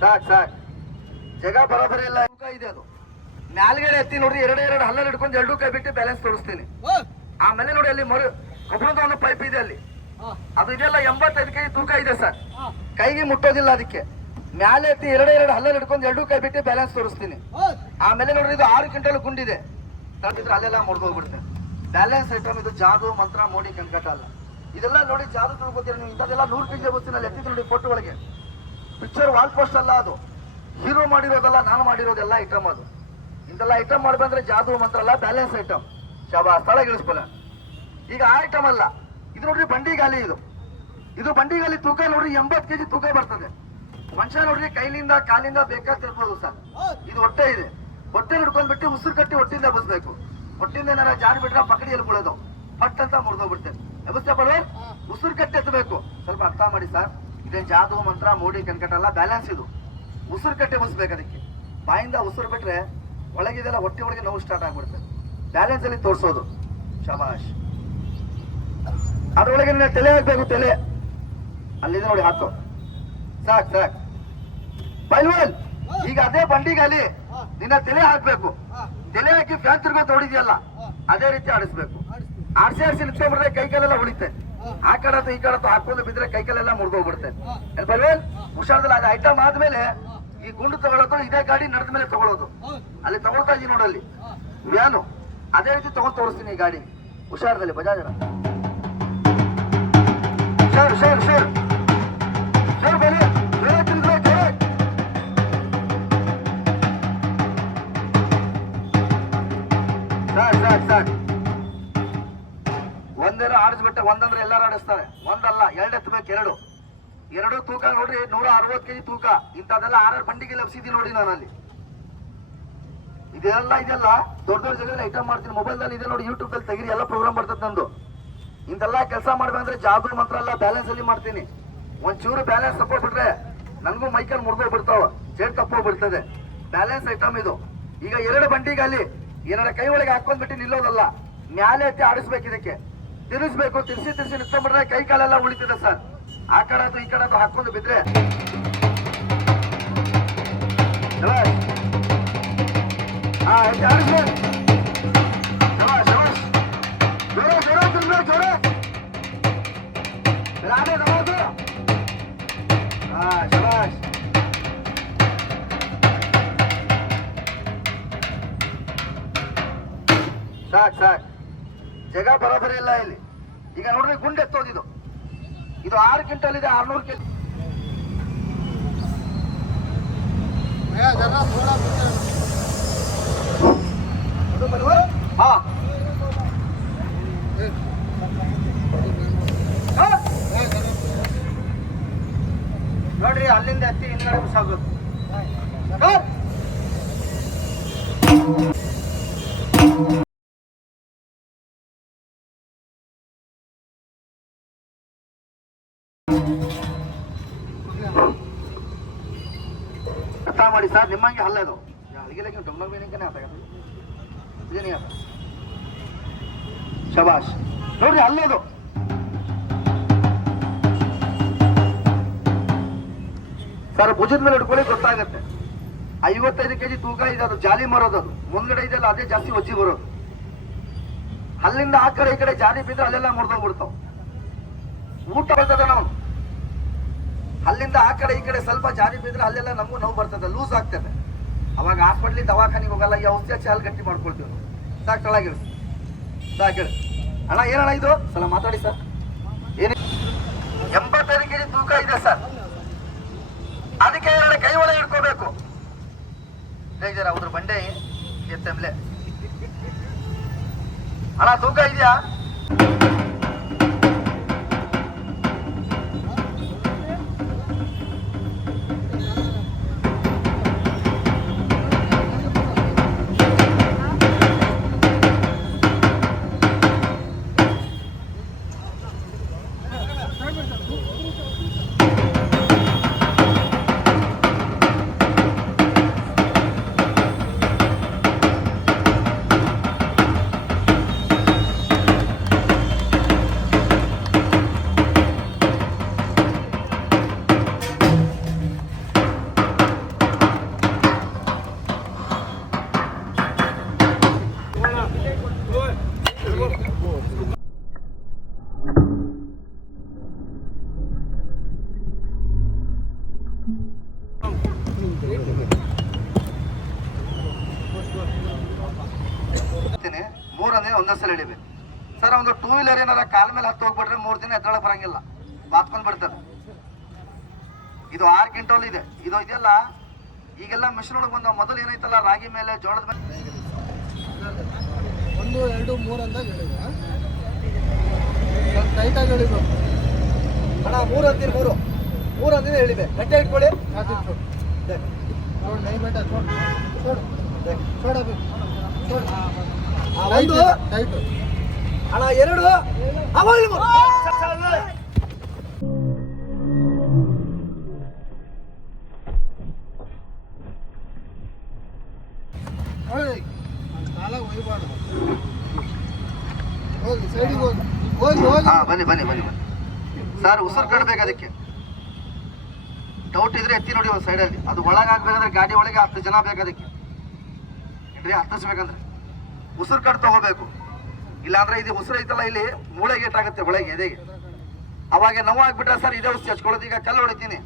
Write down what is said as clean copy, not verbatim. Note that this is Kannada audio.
ಸಾಕ್ ಸಾಕ್ ಜಗ ಬರೋಬರಿ ಇಲ್ಲ. ತೂಕ ಇದೆ ಅದು ಮ್ಯಾಲ್ಗಡೆ ಎತ್ತಿ ನೋಡ್ರಿ, ಎರಡು ಹಲ್ಲ ಹಿಡ್ಕೊಂಡು ಎರಡು ಕೈ ಬಿಟ್ಟು ಬ್ಯಾಲೆನ್ಸ್ ತೋರಿಸ್ತೀನಿ. ಆಮೇಲೆ ನೋಡಿ ಅಲ್ಲಿ ಕಬ್ಬಣದ ಒಂದು ಪೈಪ್ ಇದೆ ಅಲ್ಲಿ, ಅದು ಇದೆಲ್ಲ 85 ಕೆಜಿ ತೂಕ ಇದೆ ಸರ್. ಕೈಗೆ ಮುಟ್ಟೋದಿಲ್ಲ ಅದಕ್ಕೆ. ಮ್ಯಾಲೆ ಎತ್ತಿ ಎರಡು ಹಲ್ಲ ಹಿಡ್ಕೊಂಡು ಎರಡು ಕೈ ಬಿಟ್ಟು ಬ್ಯಾಲೆನ್ಸ್ ತೋರಿಸ್ತೀನಿ. ಆಮೇಲೆ ನೋಡ್ರಿ ಇದು 6 ಕ್ವಿಂಟಲ್ ಗುಂಡಿದೆ, ತಂದಿದ್ರೆ ಅಲ್ಲೆಲ್ಲ ಮುರಿದೋಗ್ಬಿಡ್ತೇನೆ. ಬ್ಯಾಲೆನ್ಸ್ ಐಟಮ್ ಇದು, ಜಾದು ಮಂತ್ರ ಮೋಡಿ ಕಂಕಟ ಅಲ್ಲ. ಇದೆಲ್ಲ ನೋಡಿ ಜಾದು ತಿಳ್ಕೊತೀರಿ ನೀವು. ಇಂಥದ್ದೆಲ್ಲ 100 ಕೆಜಿ ಬಸ್ಸಿನಲ್ಲಿ ಎತ್ತಿದ್ರು ನೋಡಿ ಫೋಟೋ ಒಳಗೆ. ಪಿಕ್ಚರ್ ವಾಲ್ ಪೋಸ್ಟ್ ಅಲ್ಲ ಅದು, ಹೀರೋ ಮಾಡಿರೋದಲ್ಲ, ನಾನು ಮಾಡಿರೋದೆಲ್ಲ ಐಟಮ್ ಅದು. ಇಂತೆಲ್ಲ ಐಟಮ್ ಮಾಡಿ ಬಂದ್ರೆ ಜಾದು ಮಂತ್ರ ಅಲ್ಲ, ಬ್ಯಾಲೆನ್ಸ್ ಐಟಮ್. ಶಾಬಾ ಸ್ಥಳ ಗಿಳಿಸ್ಕೊಲ್ಲ. ಈಗ ಆ ಐಟಮ್ ಅಲ್ಲ ಇದು ನೋಡ್ರಿ, ಬಂಡಿಗಾಲಿ ಇದು ಬಂಡಿಗಾಲಿ ತೂಕ ನೋಡ್ರಿ 80 ಕೆಜಿ ತೂಕ ಬರ್ತದೆ. ಮನುಷ್ಯ ನೋಡ್ರಿ ಕೈಲಿಂದ ಕಾಲಿಂದ ಬೇಕಾದ್ ತಿರ್ಬೋದು ಸರ್. ಇದು ಹೊಟ್ಟೆ ಇದೆ, ಹೊಟ್ಟೆ ಹಿಡ್ಕೊಂಡ್ಬಿಟ್ಟು ಉಸಿರು ಕಟ್ಟಿ ಹೊಟ್ಟಿಂದ ಬಸ್ಬೇಕು. ಹೊಟ್ಟಿಂದ ಏನಾರ ಜಾರಿ ಬಿಟ್ರೆ ಪಕಡಿಯಲ್ಲಿ ಬೀಳೋದು, ಪಟ್ ಅಂತ ಮುರಿದೋಗ್ಬಿಡ್ತೇನೆ. ವ್ಯವಸ್ಥೆ ಪಡುವ ಉಸಿರು ಕಟ್ಟಿ ಎತ್ತಬೇಕು. ಸ್ವಲ್ಪ ಅರ್ಥ ಮಾಡಿ ಸರ್, ಇದೇನ್ ಜಾದು ಮಂತ್ರ ಮೋಡಿ ಕನ್ಕಟ ಅಲ್ಲ, ಬ್ಯಾಲೆನ್ಸ್ ಇದು. ಉಸಿರು ಕಟ್ಟಿ ಬಸ್ಬೇಕು. ಅದಕ್ಕೆ ಬಾಯಿಂದ ಉಸಿರು ಬಿಟ್ರೆ ಒಳಗಿದೆಲ್ಲ ಹೊಟ್ಟೆ ಒಳಗೆ ನೋವು ಸ್ಟಾರ್ಟ್ ಆಗ್ಬಿಡ್ತದೆ. ಬ್ಯಾಲೆನ್ಸ್ ಅಲ್ಲಿ ತೋರಿಸೋದು. ಶಬಾಷ್. ಅದ್ರೊಳಗೆ ನಿನ್ನ ತಲೆ ಹಾಕ್ಬೇಕು, ತಲೆ ಅಲ್ಲಿದೆ ನೋಡಿ, ಹಾಕು. ಸಾಕ್ ಸಾಕ್ ಪೈಲ್ವಾನ್. ಈಗ ಅದೇ ಬಂಡಿಗಾಲಿ ನಿನ್ನ ತಲೆ ಹಾಕ್ಬೇಕು. ತಲೆ ಹಾಕಿ ಫ್ಯಾನ್ ತಿರ್ಗೋ ತೊಡಿದ್ಯಲ್ಲ, ಅದೇ ರೀತಿ ಆಡಿಸ್ಬೇಕು. ಆಡ್ಸಿ ನಿಂತ್ಕೊಂಡ್ಬಿಟ್ರೆ ಕೈ ಕಾಲೆಲ್ಲ ಉಳಿತೆ. ಆ ಕಡತ್ತು ಈ ಕಡತ್ತು ಹಾಕೊಂಡು ಬಿದ್ರೆ ಕೈ ಕಾಲೆಲ್ಲ ಮುರಿದೋಗ್ಬಿಡ್ತೇನೆ. ಪೈಲ್ವಾನ್ ಹುಷಾರದಲ್ಲಿ ಅದು ಐಟಮ್ ಆದ್ಮೇಲೆ ಈ ಗುಂಡು ತಗೊಳ್ಳೋದು, ಇದೇ ಗಾಡಿ ನಡೆದ ಮೇಲೆ ತಗೊಳ್ಳೋದು. ಅಲ್ಲಿ ತಗೊಳ್ತಾ ಇದೀನಿ ನೋಡಲ್ಲಿ ವ್ಯಾನು, ಅದೇ ರೀತಿ ತಗೊಂಡ್ ತೋರಿಸ್ತೀನಿ ಈ ಗಾಡಿ. ಹುಷಾರದಲ್ಲಿ Bajaj sir sir sir sir ಬನ್ನಿ. ಸಾಕ್ ಸಾಕ್ ಸಾಕ್. ಒಂದೇನೋ ಆಡಿಸ್ಬಿಟ್ಟೆ, ಒಂದಂದ್ರೆ ಎಲ್ಲಾರು ಆಡಿಸ್ತಾರೆ. ಒಂದಲ್ಲ, ಎರಡು ಎತ್ತಬೇಕು. ಎರಡು ತೂಕ ನೋಡ್ರಿ 160 ಕೆಜಿ ತೂಕ. ಇಂಥದೆಲ್ಲ 6 ಬಂಡಿಗೆ ಲಭಿಸಿದೀನಿ ನೋಡಿ ನಾನು ಅಲ್ಲಿ. ಇದೆಲ್ಲ ದೊಡ್ಡ ಜಾಗದಲ್ಲಿ ಐಟಮ್ ಮಾಡ್ತೀನಿ. ಮೊಬೈಲ್ದಲ್ಲಿ ಇದೆ ನೋಡಿ, ಯೂಟ್ಯೂಬ್ ಅಲ್ಲಿ ತೆಗಿರಿ, ಎಲ್ಲ ಪ್ರೋಗ್ರಾಮ್ ಬರ್ತದೆ ನಂದು. ಇಂತೆಲ್ಲ ಕೆಲಸ ಮಾಡ್ಬೇಕಂದ್ರೆ ಜಾದು ಮಾತ್ರ ಅಲ್ಲ, ಬ್ಯಾಲೆನ್ಸ್ ಅಲ್ಲಿ ಮಾಡ್ತೀನಿ. ಒಂಚೂರು ಬ್ಯಾಲೆನ್ಸ್ ತಪ್ಪೋಗ್ಬಿಟ್ರೆ ನನಗೂ ಮೈಕಲ್ ಮುರಿದೋಗ್ಬಿಡ್ತಾವ, ಜೇಟ್ ತಪ್ಪೋಗ್ಬಿಡ್ತದೆ. ಬ್ಯಾಲೆನ್ಸ್ ಐಟಮ್ ಇದು. ಈಗ 2 ಬಂಡಿಗಲ್ಲಿ ಏನಾರ ಕೈ ಒಳಗೆ ಹಾಕೊಂಡ್ಬಿಟ್ಟು ನಿಲ್ಲೋದಲ್ಲ, ಮ್ಯಾಲೆ ಎತ್ತಿ ಆಡಿಸ್ಬೇಕು. ಇದಕ್ಕೆ ತಿರ್ಸ್ಬೇಕು. ತಿರ್ಸಿ ನಿಂತ್ಕೊಂಡ್ಬಿಟ್ರೆ ಕೈ ಕಾಲೆಲ್ಲ ಉಳಿತಿದೆ ಸರ್. ಆ ಕಡದು ಈ ಕಡದು ಹಾಕೊಂಡು ಬಿದ್ರೆ ಸಾಕ್ ಸಾಕ್. ಜಗ ಬರೋಬರಿ ಇಲ್ಲ ಇಲ್ಲಿ. ಈಗ ನೋಡ್ರಿ ಗುಂಡು ಎತ್ತೋದಿದು. ಇದು 6 ಕ್ವಿಂಟಲ್ ಇದೆ, 600 ಕೆಜಿ. ನೋಡ್ರಿ ಅಲ್ಲಿಂದ ಎತ್ತಿ ಹಿಂದ್ಗಡೆ ಬಿಸಾಗೋದು. ಅರ್ಥ ಮಾಡಿ ಸರ್, ನಿಮ್ಮಂಗೆ ಹಲ್ಲದು ಶಬಾಷ್. ನೋಡ್ರಿ ಅಲ್ಲದು ಸರ್, ಭುಜದ ಮೇಲೆ ಹಿಡ್ಕೊಳ್ಳಿ ಗೊತ್ತಾಗತ್ತೆ. 55 ಕೆಜಿ ತೂಕ ಇದೆ. ಅದು ಜಾಲಿ ಮರೋದು, ಅದು ಮುಂದ್ಗಡೆ ಇದೆಲ್ಲ ಅದೇ ಜಾಸ್ತಿ ಒಜ್ಜಿ ಬರೋದು. ಅಲ್ಲಿಂದ ಆ ಕಡೆ ಈ ಕಡೆ ಜಾರಿ ಬಿದ್ರೆ ಅಲ್ಲೆಲ್ಲ ಮುರಿದೋಗ್ಬಿಡ್ತಾವ. ಊಟ ಬರ್ತದೆ ನಾವು. ಅಲ್ಲಿಂದ ಆ ಕಡೆ ಈ ಕಡೆ ಸ್ವಲ್ಪ ಜಾರಿ ಬಿದ್ರೆ ಅಲ್ಲೆಲ್ಲ ನಮಗೂ ನೋವು ಬರ್ತದೆ, ಲೂಸ್ ಆಗ್ತದೆ. ಅವಾಗ ಹಾಸ್ಪಿಟ್ಲಿ ದವಾಖಾನಿಗೆ ಹೋಗಲ್ಲ, ಈ ಔಷಧಿ ಚಾಲ್ ಗಟ್ಟಿ ಮಾಡ್ಕೊಳ್ತೀವಿ. ಸಾಕು ತಳಗಿಳಿ. ಸಾಕಿಳಿ ಅಣ್ಣ. ಏನಣ್ಣ ಇದು? ಸಲ ಮಾತಾಡಿ ಸರ್. ಏನ 85 ಕೆಜಿ ತೂಕ ಇದೆ ಸರ್. ಅದಕ್ಕೆ 2 ಕೈ ಒಳಗೆ ಹಿಡ್ಕೋಬೇಕು. ಹೇಗಿದ್ದೀರ ಅವ್ರ ಬಂಡೆ ಎತ್ತಂಬ್ಲೆ ಅಣ್ಣ, ತೂಕ ಇದೆಯಾ? ಒಂದೇ ಸಲ ಇಳಿಬೇಕು ಸರ್. ಒಂದು 2 ವೀಲರ್ ಏನಾರ ಕಾಲ ಮೇಲೆ ಹತ್ತು ಹೋಗ್ಬಿಟ್ರೆ 3 ದಿನ ಎದ್ದೊಳಗೆ ಬರಂಗಿಲ್ಲ, ಬಾತ್ಕೊಂಡ್ ಬಿಡ್ತದೆ. ಇದು 6 ಕ್ವಿಂಟಲ್ ಇದೆ. ಇದು ಇದೆಲ್ಲ ಈಗೆಲ್ಲ ಮಿಷನ್ ಒಳಗೆ ಬಂದ. ಮೊದಲು ಏನೈತಲ್ಲ ರಾಗಿ ಮೇಲೆ ಜೋಳದ ಮೇಲೆ 1 2 3 ಅಂದಾಗ ಹೇಳಿದ ಸ್ವಲ್ಪ ಟೈಟಾಗಿ ಹೇಳಿದ್ರು ಅಣ್ಣ. 3 ಅಂತೀನಿ, 3 ಅಂದಿನ ಹೇಳಿದೆ. ಗಟ್ಟಿ ಇಟ್ಕೊಳ್ಳಿ. छोड़ नहीं बेटा, छोड़ छोड़ छोड़ अभी छोड़। ಒಂದು टाइट ಅಣ್ಣ, 2 ಅವಾಗ ಕಾಲ ಒಯ್ಬಾರ್ದು. ಹೋಗಿ ಸೈಡಿಗೆ ಹೋಗಿ ಹೋಗಿ ಹೋಗಿ. ಬನ್ನಿ ಬನ್ನಿ ಬನ್ನಿ ಬನ್ನಿ ಸರ್. ಉಸಿರು ಕಟ್ಬೇಕು. ಅದಕ್ಕೆ ಡೌಟ್ ಇದ್ರೆ ಎತ್ತಿ ನೋಡಿ ಒಂದು ಸೈಡಲ್ಲಿ. ಅದು ಒಳಗಾಗ್ಬೇಕಂದ್ರೆ ಗಾಡಿ ಒಳಗೆ 10 ಜನ ಬೇಕು. ಅದಕ್ಕೆ ಏನ್ರಿ ಹತ್ತಿಸ್ಬೇಕಂದ್ರೆ ಉಸಿರು ಕಟ್ ತಗೋಬೇಕು. ಇಲ್ಲಾಂದ್ರೆ ಇದು ಉಸಿರು ಐತಲ್ಲ ಇಲ್ಲಿ ಮೂಳೆಗೆ ಏಟಾಗುತ್ತೆ, ಒಳಗೆ ಎದೆಗೆ. ಅವಾಗ ನೋವು ಆಗ್ಬಿಟ್ರೆ ಸರ್ ಇದೇ ಔಷಧಿ ಹಚ್ಕೊಳ್ಳೋದು. ಈಗ ಕಲ್ಲು ಹೊಡಿತೀನಿ,